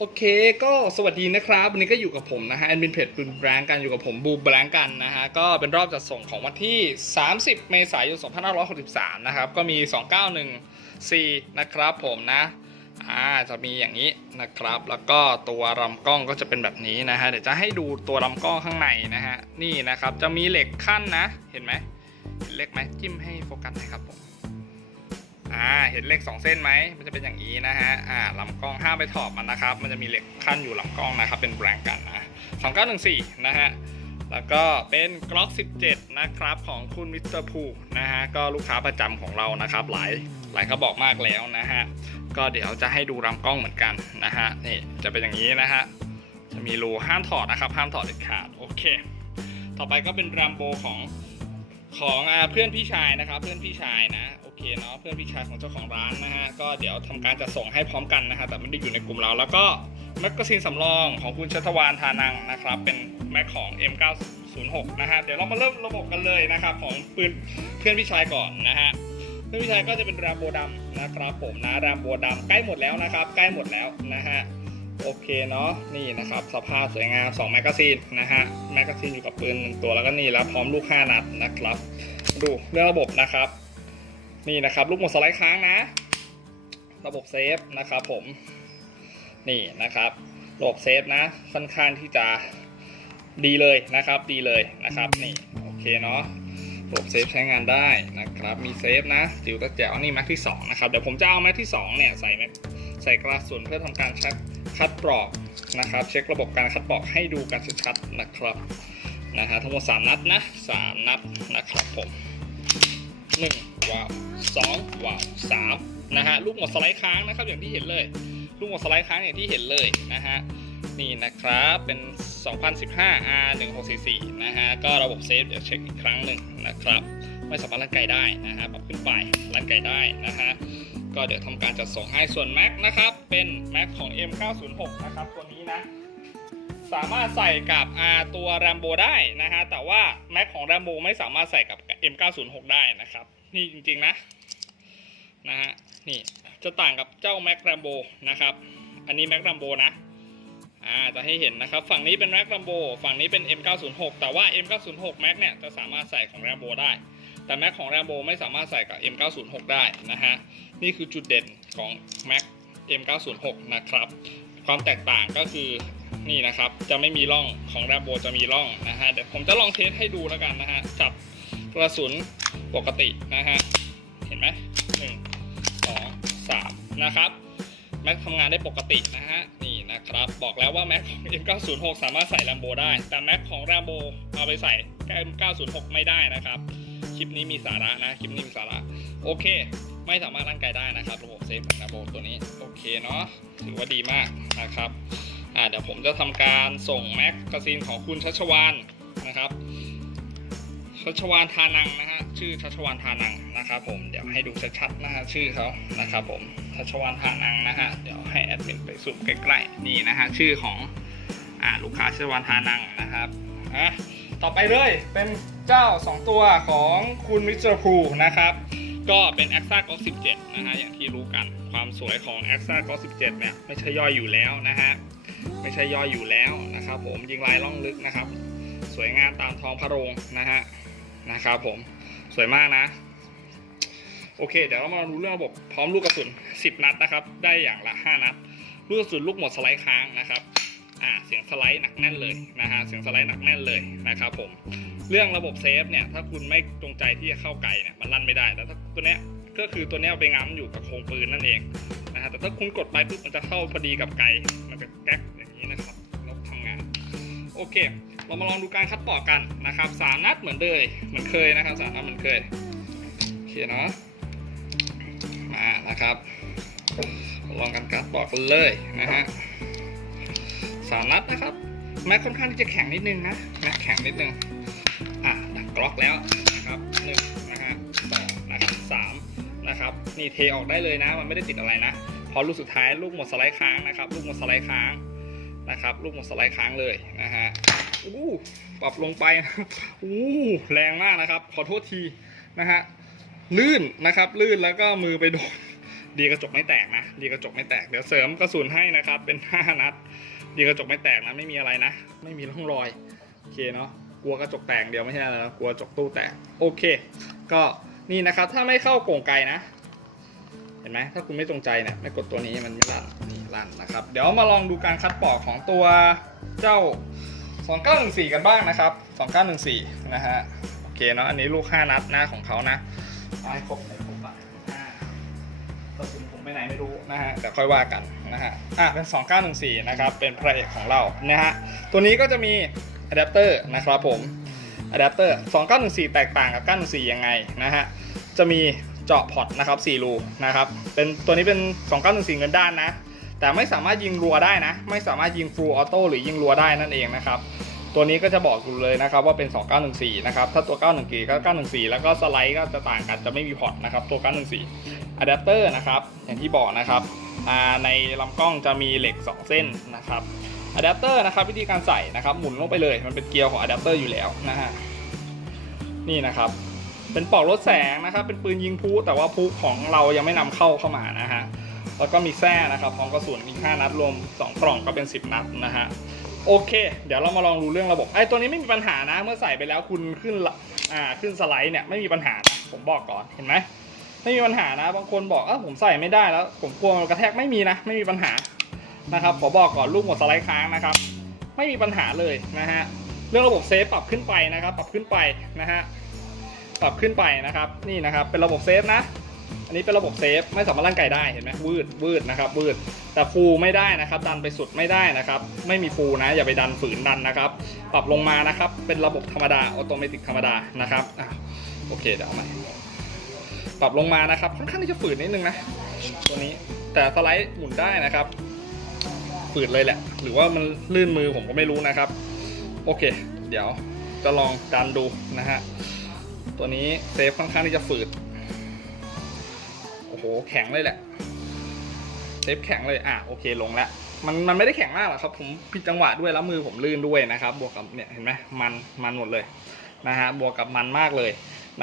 โอเคก็สวัสดีนะครับ วันนี้ก็อยู่กับผมนะฮะแอดมินเพจบูมแบงกันอยู่กับผมบูมแบงกันนะฮะก็เป็นรอบจัดส่งของวันที่ 30 เมษายน 2563 นะครับ ก็มี 2914 นะครับผมนะอ่าจะมีอย่างนี้นะครับ แล้วก็ตัวลำกล้องก็จะเป็นแบบนี้นะฮะเดี๋ยวจะให้ดูตัวลำกล้องข้างในนะฮะนี่นะครับจะมีเหล็กขั้นนะเห็นไหมเห็นเหล็กไหมจิ้มให้โฟกัสหน่อยครับผม อ่าเห็นเหล็กสองเส้นไหมมันจะเป็นอย่างนี้นะฮะอ่าลำกล้องห้ามไปถอดมันนะครับ มันจะมีเหล็กขั้นอยู่ลำกล้องนะครับเป็นแบรนด์กันนะ2914นะฮะแล้วก็เป็นกล็อก 17 นะครับของคุณมิสเตอร์พูนะฮะก็ลูกค้าประจำของเรานะครับ หลายหลายเขาบอกมากแล้วนะฮะก็เดี๋ยวจะให้ดูลำกล้องเหมือนกันนะฮะนี่จะเป็นอย่างนี้นะฮะจะมีรูห้ามถอดนะครับห้ามถอดเด็ดขาดโอเค ต่อไปก็เป็นแรมโบของของอเพื่อนพี่ชายนะครับ เพื่อนพี่ชายนะโอ เคเนาะเพื่อนพี่ชายของเจ้าของร้านนะฮะก็เดี๋ยวทำการจะส่งให้พร้อมกันนะฮะแต่ไม่ได้อยู่ในกลุ่มเรา แล้วก็แมกกาซีนสำรองของคุณชัตวานทานังนะครับเป็นแม็กของ M906 นะฮะเดี๋ยวเรามาเริ่มระบบกันเลยนะครับของปืนเพื่อนพี่ชายก่อนนะฮะเพื่อนพี่ชายก็จะเป็นแรมโบดำนะครับผมนะแรมโบดำใกล้หมดแล้วนะครับใกล้หมดแล้วนะฮะโอเคเนาะนี่นะครับสภาพสวยงาม2แมกกาซีนนะฮะแมกกาซีนอยู่กับปืนหนึ่งตัวแล้วก็นี่แล้วพร้อมลูก 5 นัดนะครับ ดูเรื่องระบบนะครับ นี่นะครับ ลูกหมดสไลด์ค้างนะ ระบบเซฟนะครับผม นี่นะครับระบบเซฟนะ ค่อนข้างที่จะดีเลยนะครับ ดีเลยนะครับ นี่โอเคเนาะระบบเซฟใช้งานได้นะครับ มีเซฟนะจิ๋วตะแจ๋วนี่แม็กที่สองนะครับ เดี๋ยวผมจะเอาแม็กที่สองเนี่ยใส่แม็กใส่กระสุนเพื่อทำการชัดคัดปลอกนะครับ เช็คระบบการคัดปลอกให้ดูกันชัดๆนะครับนะฮะทั้งหมดสามนัดนะสามนัดนะครับผมหนึ่ง ว้าวสองว้าวสามนะฮะลูกหมดสไลด์ค้างนะครับอย่างที่เห็นเลย ลูกหมดสไลด์ค้างอย่างที่เห็นเลยนะฮะนี่นะครับเป็น 2015 R 1644นะฮะก็ระบบเซฟเดี๋ยวเช็คอีกครั้งหนึ่งนะครับไม่สามารถลั่นไกลได้นะฮะปรับขึ้นไปลั่นไกลได้นะฮะก็เดี๋ยวทำการจัดส่งให้ส่วน Mac นะครับเป็น Mac ของ M906 นะครับตัวนี้นะสามารถใส่กับตัว Rambo ได้นะฮะแต่ว่า Mac ของ Rambo ไม่สามารถใส่กับ M906 ได้นะครับ นี่จริงๆนะนะฮะนี่จะต่างกับเจ้า Mac Rambo นะครับ อันนี้ Mac Rambo นะอ่าจะให้เห็นนะครับ ฝั่งนี้เป็น Mac Rambo ฝั่งนี้เป็น M906 แต่ว่า M906 Mac เนี่ยจะสามารถใส่ของ Rambo ได้ แต่ Mac ของ Rambo ไม่สามารถใส่กับ M906 ได้นะฮะนี่คือจุดเด่นของ Mac M906 นะครับ ความแตกต่างก็คือนี่นะครับจะไม่มีร่องของแรมโบจะมีร่องนะฮะเดี๋ยวผมจะลองเทสให้ดูแล้วกันนะฮะจับกระสุน ปกตินะฮะ เห็นไหมหนึ่งสองสามนะครับแม็กทำงานได้ปกตินะฮะ นี่นะครับ บอกแล้วว่าแม็กของ M906 สามารถใส่แรมโบได้ แต่แม็กของแรมโบเอาไปใส่ M906 ไม่ได้นะครับ คลิปนี้มีสาระนะ คลิปนี้มีสาระ โอเค ไม่สามารถร่างกายได้นะครับ ระบบเซฟของระบบตัวนี้ โอเคเนาะ ถือว่าดีมากนะครับ อ่าเดี๋ยวผมจะทำการส่งแม็กกาซีนของคุณชัชวานนะครับ ชัชวานทานังนะฮะชื่อชัชวานทานังนะครับผมเดี๋ยวให้ดูชัดๆนะฮะชื่อเขานะครับผมชัชวานทานังนะฮะเดี๋ยวให้แอดมินไปซูมใกล้ๆนี่นะฮะชื่อของอ่าลูกค้าชัชวานทานังนะครับอะต่อไปเลยเป็นเจ้า 2 ตัวของคุณมิสเตอร์พูนะครับก็เป็น a x a g o 17นะฮะอย่างที่รู้กันความสวยของ a x a g o 17เนี่ยไม่ใช่ย่อยอยู่แล้วนะฮะไม่ใช่ย่อยอยู่แล้วนะครับผมยิงลายล่องลึกนะครับ สวยงามตามท้องพระโรงนะฮะ นะครับผมสวยมากนะ โอเค เดี๋ยวเรามาดูเรื่องระบบพร้อมลูกกระสุน 10 นัดนะครับ ได้อย่างละ 5 นัด ลูกกระสุนลูกหมดสไลด์ค้างนะครับอ่าเสียงสไลด์หนักแน่นเลยนะฮะเสียงสไลด์หนักแน่นเลยนะครับผมเรื่องระบบเซฟเนี่ยถ้าคุณไม่จงใจที่จะเข้าไกลเนี่ยมันลั่นไม่ได้แต่ถ้าตัวเนี้ยก็คือตัวเนี้ยไปง้ำอยู่กับโครงปืนนั่นเองนะฮะแต่ถ้าคุณกดไปปุ๊บมันจะเข้าพอดีกับไกลมันจะแก๊กอย่างนี้นะครับแล้วทำงานโอเค เรามาลองดูการคัดปอกกันนะครับสามนัดเหมือนเดิมเหมือนเคยนะครับสามนัดเหมือนเคยโอเคเนาะมานะครับ ลองกันคัดปอกกันเลยนะฮะสามนัดนะครับ แม็กค่อนข้างที่จะแข็งนิดนึงนะแม็กแข็งนิดนึงอะดักกล็อกแล้วนะครับหนึ่งนะฮะสองนะครับสามนะครับนี่เทออกได้เลยนะ มันไม่ได้ติดอะไรนะพอลูกสุดท้ายลูกหมดสไลด์ค้างนะครับ ลูกหมดสไลด์ค้างนะครับ ลูกหมดสไลด์ค้างเลยนะฮะ อู้ปรับลงไปอู้แรงมากนะครับ ขอโทษทีนะฮะลื่นนะครับลื่นแล้วก็มือไปโดนดีกระจกไม่แตกนะ ดีกระจกไม่แตกเดี๋ยวเสริมกระสุนให้นะครับ เป็น5นัด ดีกระจกไม่แตกนะไม่มีอะไรนะ ไม่มีร่องรอยโอเคเนาะกลัวกระจกแตกเดียวไม่ใช่อะไรนะกลัวกระจกตู้แตกโอเค ก็นี่นะครับถ้าไม่เข้าโก่งไกลนะ เห็นไหมถ้าคุณไม่ตรงใจเนี่ยไม่กดตัวนี้มันไม่ลั่นนี่ลั่นนะครับ เดี๋ยวมาลองดูการคัดปอกของตัวเจ้า 2914 กันบ้างนะครับ 2914 นะฮะ โอเคเนาะ อันนี้ลูก 5 นัดหน้าของเขานะเอาให้ครบให้ครบอะอ่ากระสุนผมไปไหนไม่รู้นะฮะ แต่ค่อยว่ากันนะฮะ อะ เป็น 2914 นะครับ เป็นพระเอกของเรานะฮะ ตัวนี้ก็จะมีอะแดปเตอร์นะครับผม อะแดปเตอร์ 2914 แตกต่างกับ 914 ยังไงนะฮะ จะมีเจาะพอร์ตนะครับ4รูนะครับ เป็นตัวนี้เป็น 2914 เงินด้านนะ แต่ไม่สามารถยิงรัวได้นะ ไม่สามารถยิงฟูลออโต้หรือยิงรัวได้นั่นเองนะครับตัวนี้ก็จะบอกอยู่เลยนะครับว่าเป็น 2914 นะครับ ถ้าตัว 914 ก็ 914 แล้วก็สไลด์ก็จะต่างกันจะไม่มีพอร์ตนะครับ ตัว 914อะแดปเตอร์นะครับ อย่างที่บอกนะครับในลำกล้องจะมีเหล็ก 2 เส้นนะครับอะแดปเตอร์นะครับวิธีการใส่นะครับ หมุนลงไปเลย มันเป็นเกียร์ของอะแดปเตอร์อยู่แล้วนะฮะนี่นะครับ เป็นปลอกลดแสงนะครับ เป็นปืนยิงพลุแต่ว่าพลุของเรายังไม่นำเข้าเข้ามานะฮะ แล้วก็มีแส้นะครับพร้อมกระสุนอีก5นัดรวม2กล่องก็เป็น 10 นัดนะฮะโอเค เดี๋ยวเรามาลองดูเรื่องระบบไอ้ตัวนี้ไม่มีปัญหานะ เมื่อใส่ไปแล้วคุณขึ้นอ่าขึ้นสไลด์เนี่ยไม่มีปัญหานะผมบอกก่อนเห็นไหมไม่มีปัญหานะ บางคนบอกเออผมใส่ไม่ได้แล้ว ผมกลัวมันกระแทกไม่มีนะ ไม่มีปัญหานะครับขอบอกก่อนลูกหมดสไลด์ค้างนะครับ ไม่มีปัญหาเลยนะฮะเรื่องระบบเซฟปรับขึ้นไปนะครับ ปรับขึ้นไปนะฮะปรับขึ้นไปนะครับ นี่นะครับ เป็นระบบเซฟนะ อันนี้เป็นระบบเซฟไม่สามารถลั่นไกได้เห็นไหมวืดวืดนะครับวืดแต่ฟูไม่ได้นะครับ ดันไปสุดไม่ได้นะครับ ไม่มีฟูนะ อย่าไปดันฝืนดันนะครับ ปรับลงมานะครับ เป็นระบบธรรมดาออโตเมติกธรรมดานะครับอโอเคเดี๋ยวเอาใหม่ปรับลงมานะครับค่อนข้างที่จะฝืนนิดนึงนะตัวนี้แต่สไลด์หมุนได้นะครับ ฝืนเลยแหละ หรือว่ามันลื่นมือผมก็ไม่รู้นะครับ โอเค เดี๋ยวจะลองดันดูนะฮะตัวนี้เซฟค่อนข้างที่จะฝืด อ้โหแข็งเลยแหละเซฟแข็งเลยอะโอเคลงแล้วมันมันไม่ได้แข็งมากหรอกครับ ผมผิดจังหวะด้วยแล้วมือผมลื่นด้วยนะครับ บวกกับเนี่ยเห็นไหมมันมันหมดเลยนะฮะบวกกับมันมากเลย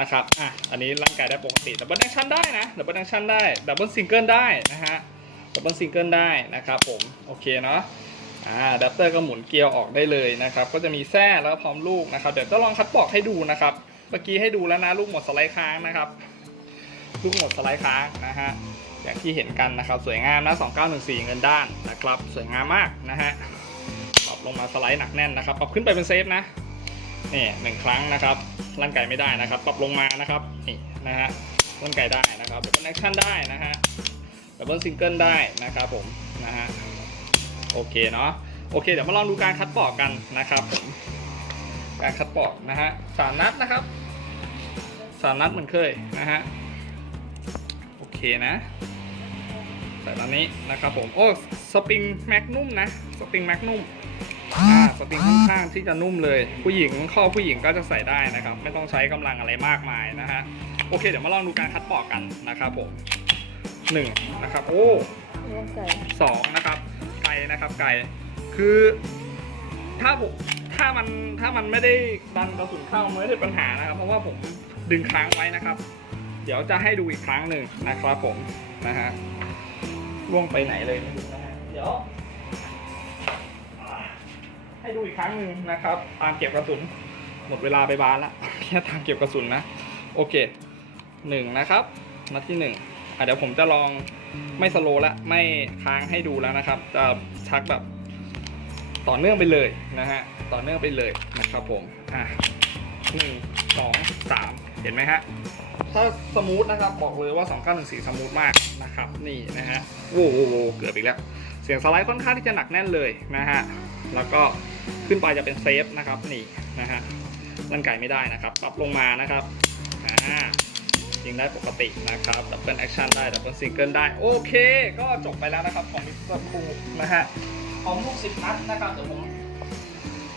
นะครับอะอันนี้ร่างกายได้ปกติดับเบิลแอคชั่นได้นะดับเบิลแอคชั่นได้ดับเบิลซิงเกิลได้นะฮะดับเบิลซิงเกิลได้นะครับผมโอเคเนาะอ่าดับเตอร์ก็หมุนเกลียวออกได้เลยนะครับ ก็จะมีแส้แล้วก็พร้อมลูกนะครับเดี๋ยวจะลองคัดปอกให้ดูนะครับ เมื่อกี้ให้ดูแล้วนะลูกหมดสไลด์ค้างนะครับ ลูกหมดสไลด์ค้างนะฮะอย่างที่เห็นกันนะครับสวยงามนะ 2914 เงินด้านนะครับสวยงามมากนะฮะปรับลงมาสไลด์หนักแน่นนะครับปรับขึ้นไปเป็นเซฟนะนี่หนึ่งครั้งนะครับร่างไก่ไม่ได้นะครับ ปรับลงมานะครับนี่นะฮะร่างไก่ได้นะครับดับเบิลแอคชั่นได้นะฮะดับเบิลซิงเกิลได้นะครับผมนะฮะโอเคเนาะโอเคเดี๋ยวมาลองดูการคัดปอกกันนะครับผมการคัดปอกนะฮะสามนัดนะครับสามนัดเหมือนเคยนะฮะ เคนะ ใส่ตอนนี้นะครับผม โอ้ สปริงแมกนุ่มนะ สปริงแมกนุ่มอ่าสปริงค่อนข้างที่จะนุ่มเลย ผู้หญิงข้อผู้หญิงก็จะใส่ได้นะครับ ไม่ต้องใช้กำลังอะไรมากมายนะฮะ โอเค เดี๋ยวมาลองดูการคัดปอกกันนะครับผมหนึ่งนะครับ โอ้สองนะครับไก่นะครับไก่ คือถ้าผมถ้ามันถ้ามันไม่ได้ดันกระสุนเข้าไม่ได้ปัญหานะครับ เพราะว่าผมดึงค้างไว้นะครับ เดี๋ยวจะให้ดูอีกครั้งหนึ่งนะครับผมนะฮะล่วงไปไหนเลยไม่รู้นะฮะเดี๋ยวให้ดูอีกครั้งหนึ่งนะครับตามเก็บกระสุนหมดเวลาไปบานละแค่ตามเก็บกระสุนนะ โอเคหนึ่งนะครับนัดที่หนึ่งเดี๋ยวผมจะลองไม่สโลว์ละไม่ค้างให้ดูแล้วนะครับ จะชักแบบต่อเนื่องไปเลยนะฮะต่อเนื่องไปเลยนะครับผมอะ หนึ่งสองสามเห็นไหมฮะถ้าสมูทนะครับบอกเลยว่า2 9 1 4สมูทมากนะครับนี่นะฮะโว้โวเกือบอีกแล้ว เสียงสไลด์ค่อนข้างที่จะหนักแน่นเลยนะฮะแล้วก็ขึ้นไปจะเป็นเซฟนะครับนี่นะฮะลั่นไก่ไม่ได้นะครับปรับลงมานะครับอ่ายิงได้ปกตินะครับดับเบิลแอคชั่นได้ดับเบิลซิงเกิลได้โอเค ก็จบไปแล้วนะครับของมิสเตอร์คูนะฮะของลูกสิบนัดนะครับเดี๋ยวผม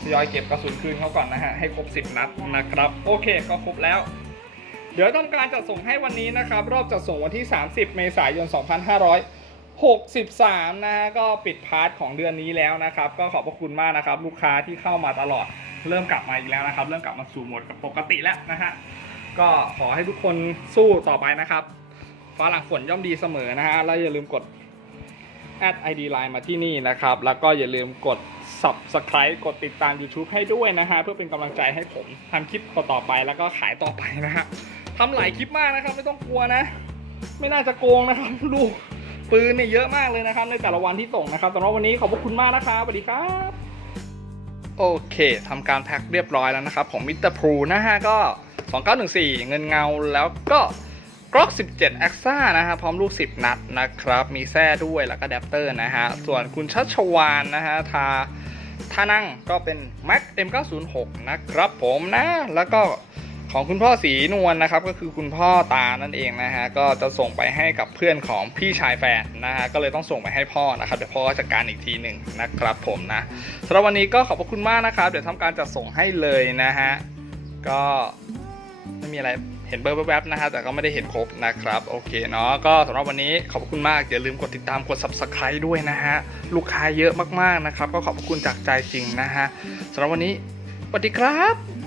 ทยอยเก็บกระสุนคืนเขาก่อนนะฮะให้ครบ 10 นัดนะครับ โอเคก็ครบแล้ว เดี๋ยวทำการจัดส่งให้วันนี้นะครับ รอบจัดส่งวันที่ 30 เมษายน 2563 นะฮะก็ปิดพาร์ทของเดือนนี้แล้วนะครับ ก็ขอบพระคุณมากนะครับ ลูกค้าที่เข้ามาตลอดเริ่มกลับมาอีกแล้วนะครับ เริ่มกลับมาสู่โหมดกับปกติแล้วนะฮะก็ขอให้ทุกคนสู้ต่อไปนะครับฟ้าหลังฝนย่อมดีเสมอนะฮะแล้วอย่าลืมกดแอด ID Line มาที่นี่นะครับ แล้วก็อย่าลืมกด Subscribe กดติดตาม YouTube ให้ด้วยนะฮะ เพื่อเป็นกำลังใจให้ผมทำคลิปต่อไปแล้วก็ขายต่อไปนะฮะทำหลายคลิปมากนะครับ ไม่ต้องกลัวนะ ไม่น่าจะโกงนะครับดูปืนเนี่ยเยอะมากเลยนะครับ ในแต่ละวันที่ส่งนะครับสำหรับวันนี้ขอบพระคุณมากนะครับสวัสดีครับโอเคทำการแพ็คเรียบร้อยแล้วนะครับ ของมิสเตอร์พูนะฮะก็ 2914 เงินเงาแล้วก็กล็อก 17 a x a นะฮะพร้อมลูก 10 นัดนะครับ มีแส้ด้วยแล้วก็แดปเตอร์นะฮะ ส่วนคุณชัชวานนะฮะ ทา ท่านั่งก็เป็น Mac M906 นะครับผมนะ แล้วก็ของคุณพ่อสีนวลนะครับ ก็คือคุณพ่อตานั่นเองนะฮะก็จะส่งไปให้กับเพื่อนของพี่ชายแฟนนะฮะก็เลยต้องส่งไปให้พ่อนะครับเดี๋ยวพ่อก็จัดการอีกทีหนึ่งนะครับผมนะสำหรับวันนี้ก็ขอบพระคุณมากนะครับ เดี๋ยวทำการจัดส่งให้เลยนะฮะก็ไม่มีอะไร เห็นเบอร์แวบๆนะฮะแต่ก็ไม่ได้เห็นครบนะครับ โอเคเนาะก็สำหรับวันนี้ขอบคุณมากอย่าลืมกดติดตามกด subscribe ด้วยนะฮะลูกค้าเยอะมากๆนะครับ ก็ขอบคุณจากใจจริงนะฮะสำหรับวันนี้สวัสดีครับ